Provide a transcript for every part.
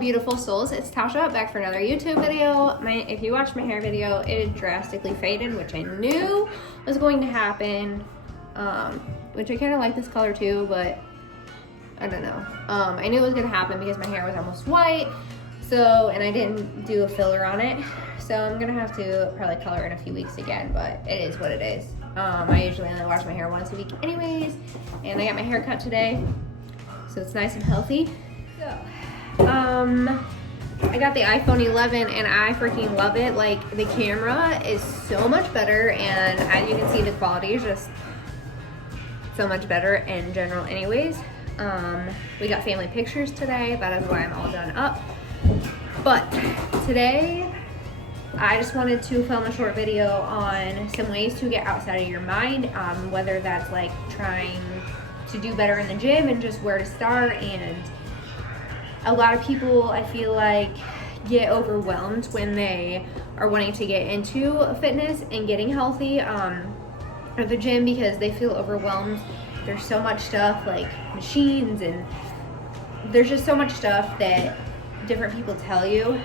beautiful souls, it's Tasha back for another YouTube video. If you watched my hair video, it drastically faded, which I knew was going to happen, which I kind of like this color too, but I don't know. I knew it was going to happen because my hair was almost white, and I didn't do a filler on it, so I'm going to have to probably color in a few weeks again, but it is what it is. I usually only wash my hair once a week anyways, and I got my hair cut today, so it's nice and healthy. So, I got the iPhone 11 and I freaking love it. Like, the camera is so much better, and as you can see, the quality is just so much better in general anyways. We got family pictures today. That is why I'm all done up. But today, I just wanted to film a short video on some ways to get outside of your mind, whether that's like trying to do better in the gym and just where to start. And a lot of people, I feel like, get overwhelmed when they are wanting to get into fitness and getting healthy at the gym because they feel overwhelmed. There's so much stuff like machines, and there's just so much stuff that different people tell you.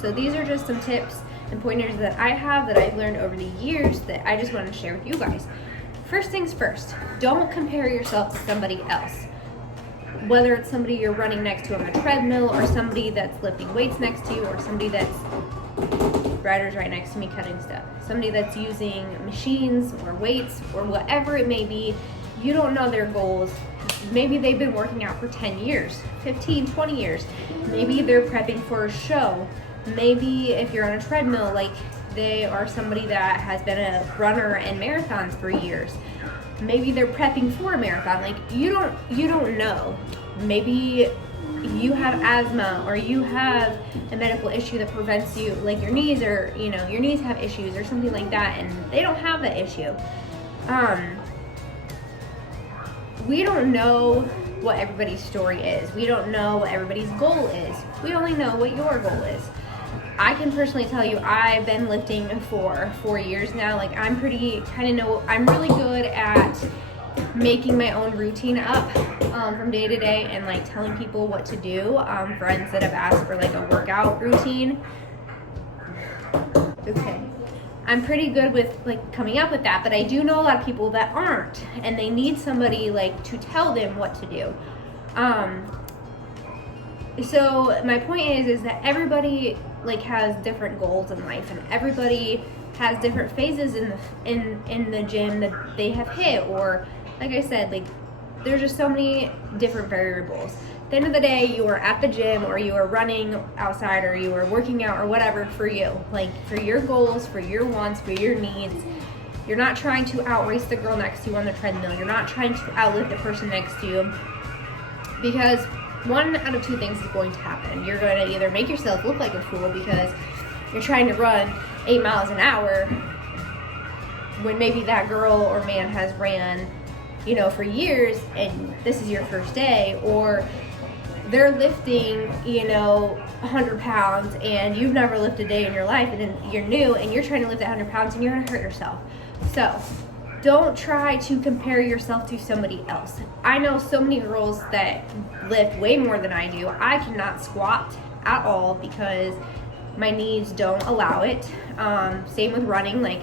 So these are just some tips and pointers that I have that I've learned over the years that I just wanted to share with you guys. First things first, don't compare yourself to somebody else. Whether it's somebody you're running next to on the treadmill, or somebody that's lifting weights next to you, or somebody that's riders right next to me cutting stuff, somebody that's using machines or weights or whatever it may be, you don't know their goals. Maybe they've been working out for 10 years, 15, 20 years. Maybe they're prepping for a show. Maybe if you're on a treadmill, like they are somebody that has been a runner in marathons for years. Maybe they're prepping for a marathon. Like, you don't know. Maybe you have asthma, or you have a medical issue that prevents you, like your knees, or your knees have issues or something like that, and they don't have that issue. We don't know what everybody's story is. We don't know what everybody's goal is. We only know what your goal is. I can personally tell you, I've been lifting for 4 years now. Like, I'm really good at making my own routine up from day to day, and like telling people what to do. Friends that have asked for like a workout routine. Okay. I'm pretty good with like coming up with that, but I do know a lot of people that aren't, and they need somebody like to tell them what to do. So my point is that everybody like has different goals in life, and everybody has different phases in the gym that they have hit, or like I said, like there's just so many different variables. At the end of the day, you are at the gym, or you are running outside, or you are working out, or whatever for you, like for your goals, for your wants, for your needs. You're not trying to outrace the girl next to you on the treadmill. You're not trying to outlift the person next to you, because one out of two things is going to happen. You're going to either make yourself look like a fool because you're trying to run 8 miles an hour when maybe that girl or man has ran, for years, and this is your first day, or they're lifting, 100 pounds, and you've never lifted a day in your life, and then you're new and you're trying to lift that 100 pounds and you're going to hurt yourself. So don't try to compare yourself to somebody else. I know so many girls that lift way more than I do. I cannot squat at all because my knees don't allow it. Same with running. Like,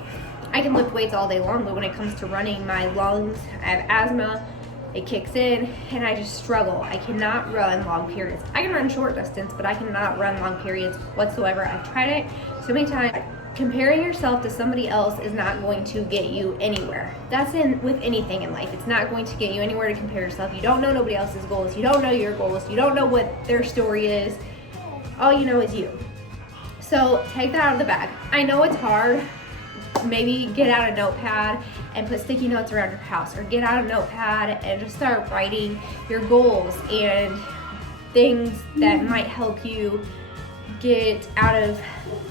I can lift weights all day long, but when it comes to running, my lungs, I have asthma, it kicks in, and I just struggle. I cannot run long periods. I can run short distance, but I cannot run long periods whatsoever. I've tried it so many times. Comparing yourself to somebody else is not going to get you anywhere. That's with anything in life. It's not going to get you anywhere to compare yourself. You don't know nobody else's goals. You don't know your goals. You don't know what their story is. All you know is you. So take that out of the bag. I know it's hard. Maybe get out a notepad and put sticky notes around your house, or get out a notepad and just start writing your goals and things that might help you get out of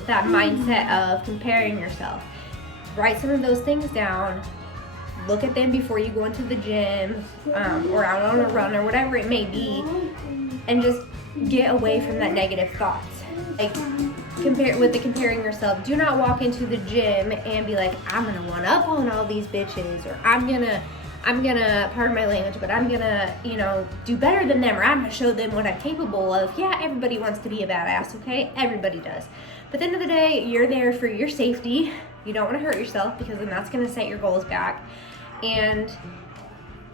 that mindset of comparing yourself. Write some of those things down. Look at them before you go into the gym, or out on a run, or whatever it may be, and just get away from that negative thoughts. Like, comparing yourself. Do not walk into the gym and be like, I'm gonna one up on all these bitches, or I'm gonna I'm gonna, pardon my language, but I'm gonna, you know, do better than them, or I'm gonna show them what I'm capable of. Yeah, everybody wants to be a badass, okay? Everybody does. But at the end of the day, you're there for your safety. You don't want to hurt yourself, because then that's gonna set your goals back. And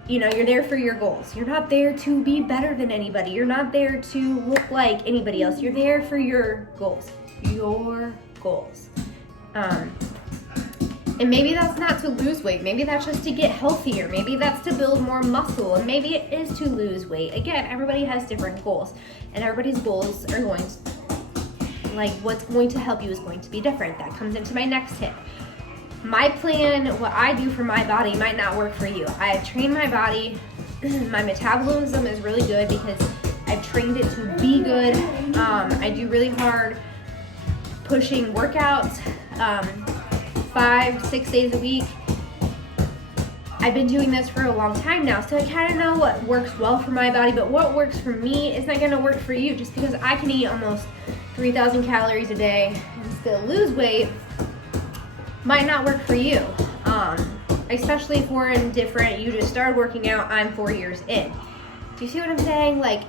you know, you're there for your goals. You're not there to be better than anybody. You're not there to look like anybody else. You're there for your goals. Your goals. And maybe that's not to lose weight. Maybe that's just to get healthier. Maybe that's to build more muscle. And maybe it is to lose weight. Again, everybody has different goals. And everybody's goals are going to, like, what's going to help you is going to be different. That comes into my next tip. My plan, what I do for my body might not work for you. I have trained my body. My metabolism is really good because I've trained it to be good. I do really hard pushing workouts, 5-6 days a week. I've been doing this for a long time now, so I kind of know what works well for my body, but what works for me is not going to work for you. Just because I can eat almost 3,000 calories a day and still lose weight might not work for you, especially if we're in different, you just started working out, I'm 4 years in. Do you see what I'm saying? Like,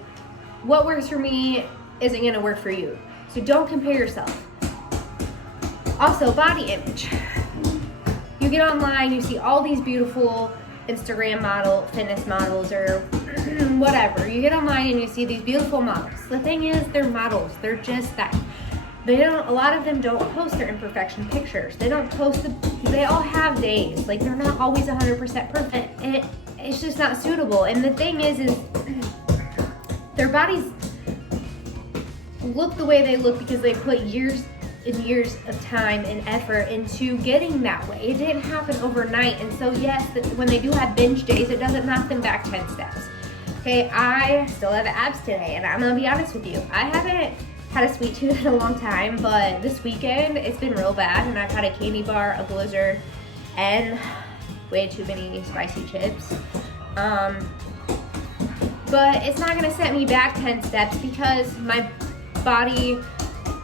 what works for me isn't going to work for you. So don't compare yourself. Also, body image. You get online, you see all these beautiful Instagram model, fitness models, or whatever. You get online and you see these beautiful models. The thing is, they're models. They're just that. They don't, a lot of them don't post their imperfection pictures. They don't post they all have days. Like, they're not always 100% perfect. And it's just not suitable. And the thing is their bodies look the way they look because they put years and years of time and effort into getting that way. It didn't happen overnight. And so yes, when they do have binge days, it doesn't knock them back 10 steps. Okay, I still have abs today, and I'm gonna be honest with you. I haven't had a sweet tooth in a long time, but this weekend it's been real bad, and I've had a candy bar, a Blizzard, and way too many spicy chips. But it's not gonna set me back 10 steps because my body,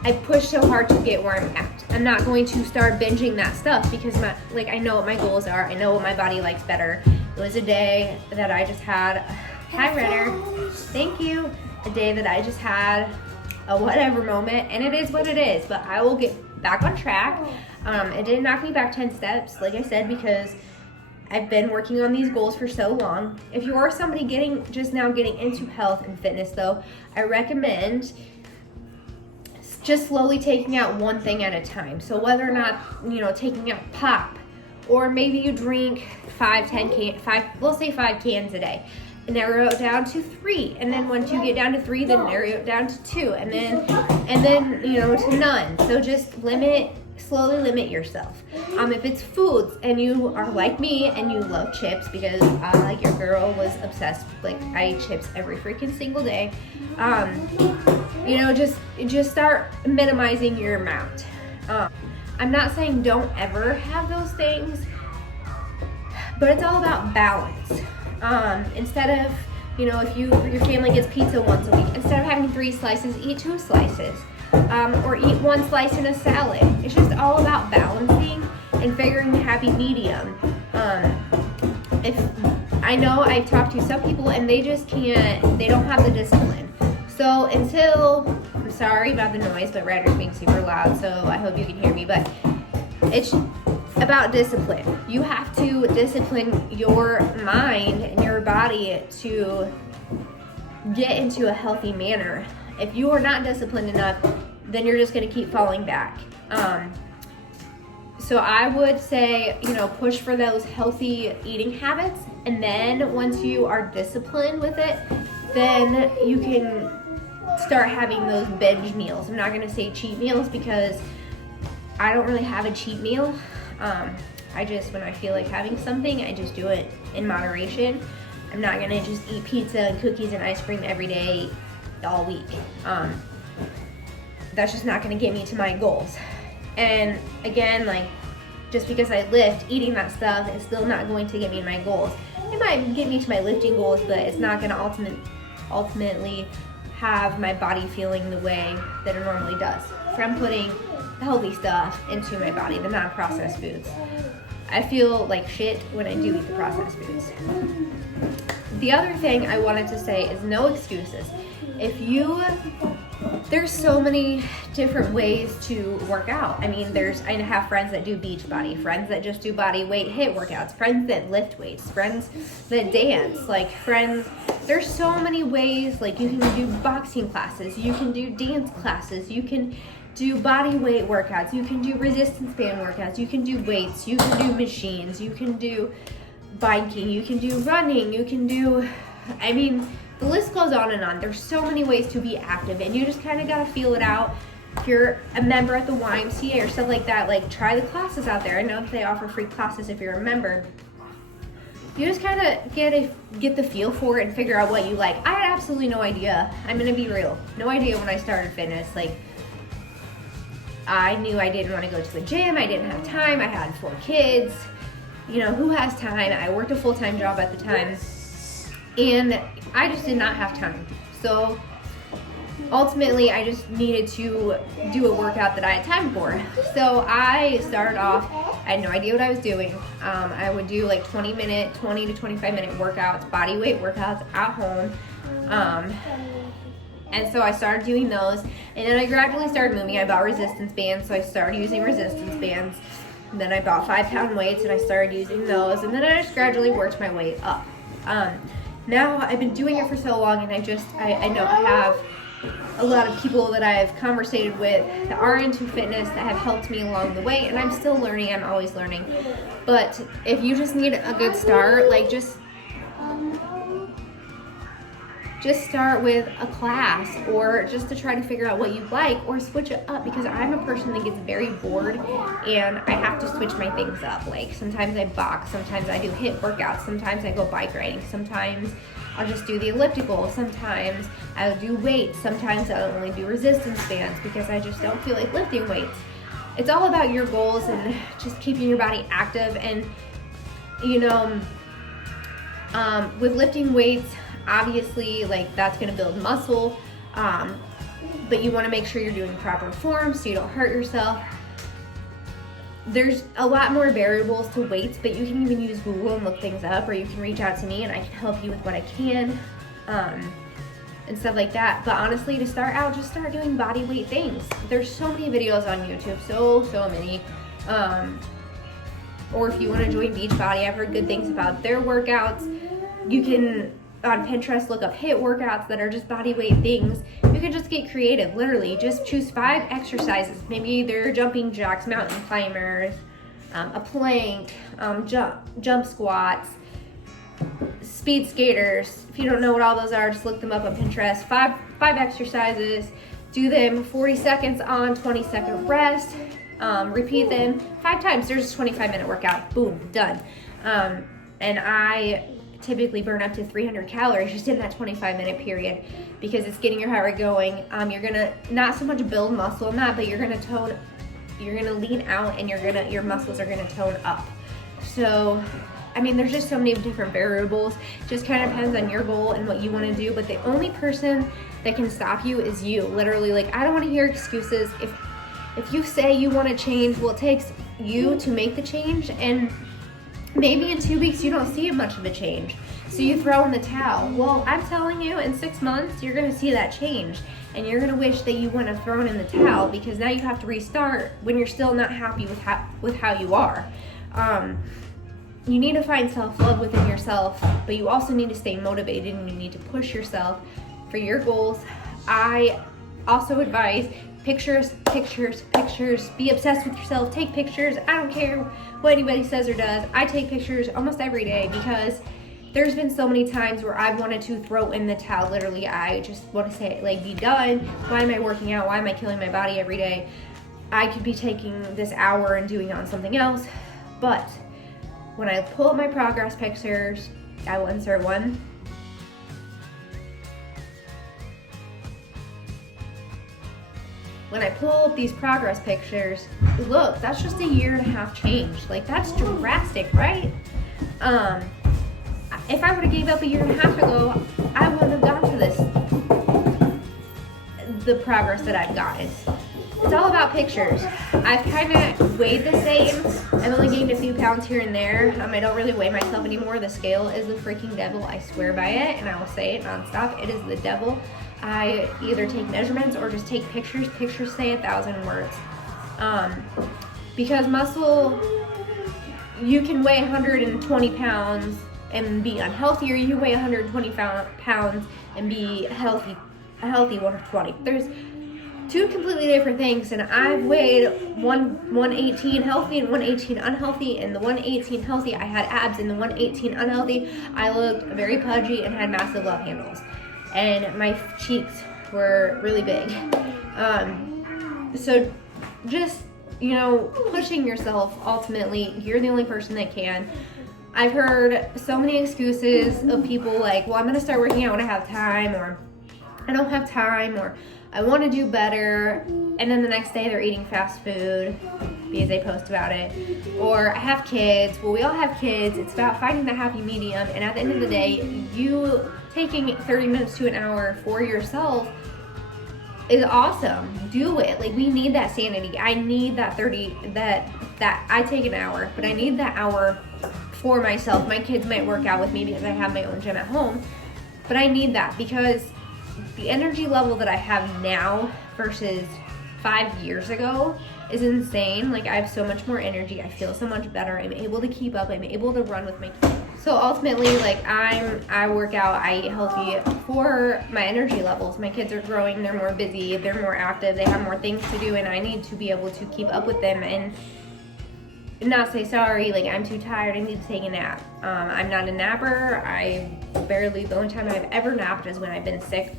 I pushed so hard to get where I'm at. I'm not going to start binging that stuff because I know what my goals are. I know what my body likes better. It was a day that I just had, hi Renner, thank you. A day that I just had a whatever moment, and it is what it is, but I will get back on track. It didn't knock me back 10 steps, like I said, because I've been working on these goals for so long. If you are somebody just now getting into health and fitness though, I recommend just slowly taking out one thing at a time. So whether or not, taking out pop, or maybe you drink 5 cans a day. Narrow it down to 3, and then once you get down to 3, then narrow it down to 2, and then to none. So just slowly limit yourself. If it's foods and you are like me and you love chips, because like your girl was obsessed, like I eat chips every freaking single day. Just start minimizing your amount. I'm not saying don't ever have those things, but it's all about balance. Instead of, if your family gets pizza once a week, instead of having 3 slices, eat 2 slices, or eat 1 slice in a salad. It's just all about balancing and figuring the happy medium. If I know I've talked to some people and they just can't, they don't have the discipline. So I'm sorry about the noise, but Ryder's being super loud, so I hope you can hear me, but it's about discipline. You have to discipline your mind and your body to get into a healthy manner. If you are not disciplined enough, then you're just going to keep falling back. So I would say, push for those healthy eating habits, and then once you are disciplined with it, then you can start having those binge meals. I'm not going to say cheat meals because I don't really have a cheat meal. When I feel like having something, I just do it in moderation. I'm not gonna just eat pizza and cookies and ice cream every day, all week. That's just not gonna get me to my goals. And again, just because I lift, eating that stuff is still not going to get me to my goals. It might get me to my lifting goals, but it's not gonna ultimately have my body feeling the way that it normally does. So I'm putting healthy stuff into my body, the non-processed foods. I feel like shit when I do eat the processed foods. The other thing I wanted to say is no excuses. There's so many different ways to work out. I mean, I have friends that do beach body, friends that just do body weight HIIT workouts, friends that lift weights, friends that dance, there's so many ways. Like, you can do boxing classes, you can do dance classes, you can do body weight workouts, you can do resistance band workouts, you can do weights, you can do machines, you can do biking, you can do running, you can do, the list goes on and on. There's so many ways to be active, and you just kind of got to feel it out. If you're a member at the YMCA or stuff like that, try the classes out there. I know that they offer free classes if you're a member. You just kind of get the feel for it and figure out what you like. I had absolutely no idea. I'm going to be real. No idea when I started fitness. I knew I didn't want to go to the gym. I didn't have time. I had 4 kids. Who has time? I worked a full-time job at the time, and I just did not have time. So ultimately, I just needed to do a workout that I had time for. So I started off, I had no idea what I was doing. I would do 20 to 25 minute workouts, body weight workouts at home. And so I started doing those, and then I gradually started moving. I bought resistance bands, so I started using resistance bands. And then I bought 5-pound weights, and I started using those, and then I just gradually worked my way up. Now I've been doing it for so long, and I know I have a lot of people that I've conversated with that are into fitness that have helped me along the way, and I'm still learning. I'm always learning. But if you just need a good start, just start with a class, or just to try to figure out what you like, or switch it up, because I'm a person that gets very bored and I have to switch my things up. Sometimes I box, sometimes I do HIIT workouts, sometimes I go bike riding, sometimes I'll just do the elliptical, sometimes I'll do weights, sometimes I'll only do resistance bands because I just don't feel like lifting weights. It's all about your goals and just keeping your body active. And with lifting weights, obviously, that's going to build muscle, but you want to make sure you're doing proper form so you don't hurt yourself. There's a lot more variables to weights, but you can even use Google and look things up, or you can reach out to me and I can help you with what I can, and stuff like that. But honestly, to start out, just start doing body weight things. There's so many videos on YouTube, so many. Or if you want to join Beachbody, I've heard good things about their workouts. You can, on Pinterest, look up HIIT workouts that are just body weight things. You can just get creative. Literally, just choose 5 exercises. Maybe they're jumping jacks, mountain climbers, a plank, jump squats, speed skaters. If you don't know what all those are, just look them up on Pinterest. 5 exercises. Do them 40 seconds on, 20-second rest. Repeat them 5 times. There's a 25-minute workout. Boom, done. And I typically burn up to 300 calories just in that 25-minute period, because it's getting your heart rate going. You're gonna not so much build muscle in that, but you're gonna lean out, and your muscles are gonna tone up. So there's just so many different variables. It just kind of depends on your goal and what you want to do. But the only person that can stop you is you. Literally, I don't want to hear excuses. If you say you want to change, well, it takes you to make the change, and maybe in 2 weeks you don't see much of a change, so you throw in the towel. Well, I'm telling you, in 6 months you're going to see that change, and you're going to wish that you wouldn't have thrown in the towel, because now you have to restart when you're still not happy with how you are. You need to find self-love within yourself, but you also need to stay motivated, and you need to push yourself for your goals. I also advise pictures. Be obsessed with yourself. Take pictures. I don't care what anybody says or does. I take pictures almost every day, because there's been so many times where I've wanted to throw in the towel. Literally, I just want to say, be done. Why am I working out? Why am I killing my body every day? I could be taking this hour and doing it on something else. But when I pull up my progress pictures, I will insert one. When I pull up these progress pictures, look, that's just a 1.5 change. That's drastic, right? If I would have gave up 1.5 ago, I wouldn't have gotten to the progress that I've gotten. it's all about pictures. I've kind of weighed the same. I've only gained a few pounds here and there. I don't really weigh myself anymore. The scale is the freaking devil. I swear by it, and I will say it nonstop. It is the devil. I either take measurements or just take pictures. Pictures say 1,000 words. Because muscle, you can weigh 120 pounds and be unhealthy, or you can weigh 120 pounds and be a healthy 120. There's two completely different things, and I've weighed 118 healthy and 118 unhealthy. And the 118 healthy, I had abs, and the 118 unhealthy, I looked very pudgy and had massive love handles, and my cheeks were really big. So just, pushing yourself. Ultimately, you're the only person that can. I've heard so many excuses of people like, well, I'm gonna start working out when I have time, or I don't have time, or I want to do better, and then the next day they're eating fast food because they post about it. Or I have kids. Well, we all have kids. It's about finding the happy medium, and at the end of the day, you taking 30 minutes to an hour for yourself is awesome. Do it. Like, we need that sanity. I need that that I take an hour, but I need that hour for myself. My kids might work out with me because I have my own gym at home, but I need that because the energy level that I have now versus 5 years ago is insane. Like, I have so much more energy. I feel so much better. I'm able to keep up. I'm able to run with my kids. So ultimately, like, I work out, I eat healthy for my energy levels. My kids are growing. They're more busy. They're more active. They have more things to do, and I need to be able to keep up with them and not say, sorry, like, I'm too tired, I need to take a nap. I'm not a napper. The only time I've ever napped is when I've been sick.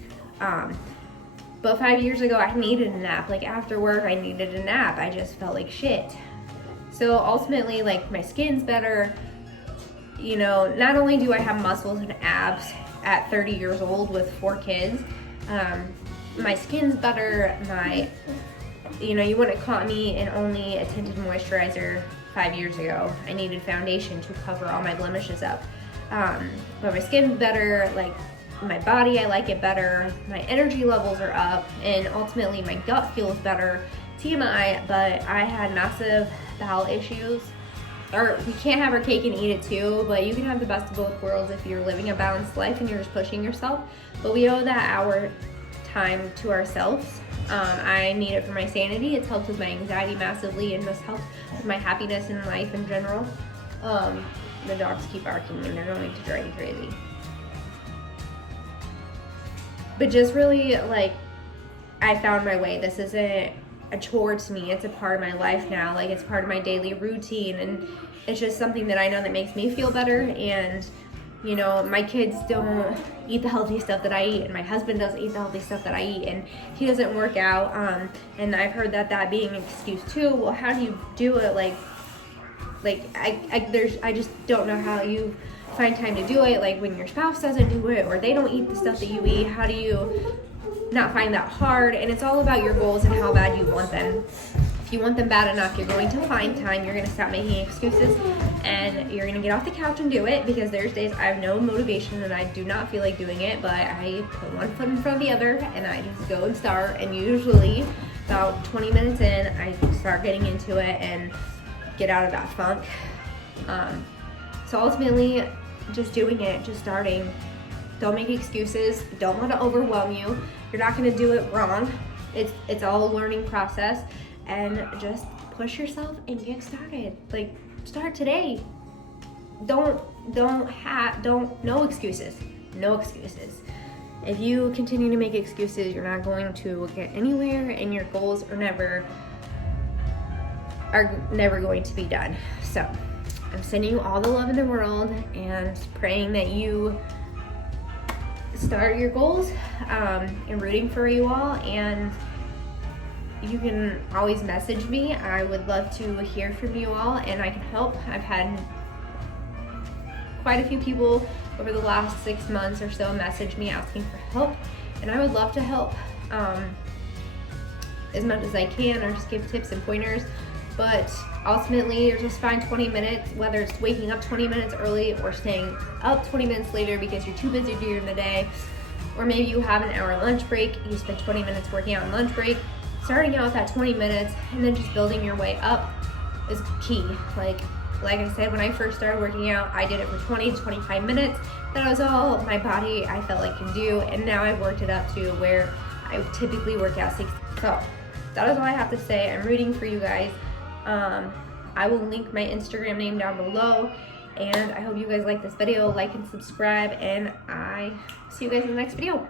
But 5 years ago, I needed a nap. Like, after work, I needed a nap. I just felt like shit. So ultimately, like, my skin's better. Not only do I have muscles and abs at 30 years old with 4 kids, my skin's better. You wouldn't have caught me in only a tinted moisturizer 5 years ago. I needed foundation to cover all my blemishes up. But my skin's better. Like, my body, I like it better, my energy levels are up, and ultimately my gut feels better. TMI, but I had massive bowel issues. Or we can't have our cake and eat it too, but you can have the best of both worlds if you're living a balanced life and you're just pushing yourself. But we owe that hour time to ourselves. I need it for my sanity. It's helped with my anxiety massively, and just helped with my happiness in life in general. The dogs keep barking and they're going to drive me crazy. But just really, like, I found my way. This isn't a chore to me. It's a part of my life now. Like, it's part of my daily routine, and it's just something that I know that makes me feel better. And, my kids don't eat the healthy stuff that I eat, and my husband doesn't eat the healthy stuff that I eat, and he doesn't work out. And I've heard that being an excuse too. Well, how do you do it? I just don't know how you find time to do it. Like, when your spouse doesn't do it, or they don't eat the stuff that you eat, how do you not find that hard? And it's all about your goals and how bad you want them. If you want them bad enough, you're going to find time. You're going to stop making excuses, and you're going to get off the couch and do it, because there's days I have no motivation and I do not feel like doing it, but I put one foot in front of the other and I just go and start. And usually about 20 minutes in, I start getting into it and get out of that funk. So ultimately, just doing it, just starting. Don't make excuses. Don't let it overwhelm you. You're not going to do it wrong. It's all a learning process, and just push yourself and get started. Like, start today. No excuses. No excuses. If you continue to make excuses, you're not going to get anywhere, and your goals are never going to be done. So I'm sending you all the love in the world, and praying that you start your goals, and rooting for you all. And you can always message me. I would love to hear from you all, and I can help. I've had quite a few people over the last 6 months or so message me asking for help, and I would love to help as much as I can, or just give tips and pointers. But ultimately, you're just find 20 minutes, whether it's waking up 20 minutes early or staying up 20 minutes later because you're too busy during the day, or maybe you have an hour lunch break, you spend 20 minutes working out on lunch break. starting out with that 20 minutes and then just building your way up is key. Like I said, when I first started working out, I did it for 20 to 25 minutes. That was all my body, I felt like, can do. And now I've worked it up to where I typically work out 60. So that is all I have to say. I'm rooting for you guys. I will link my Instagram name down below. And I hope you guys like this video. Like and subscribe. And I see you guys in the next video.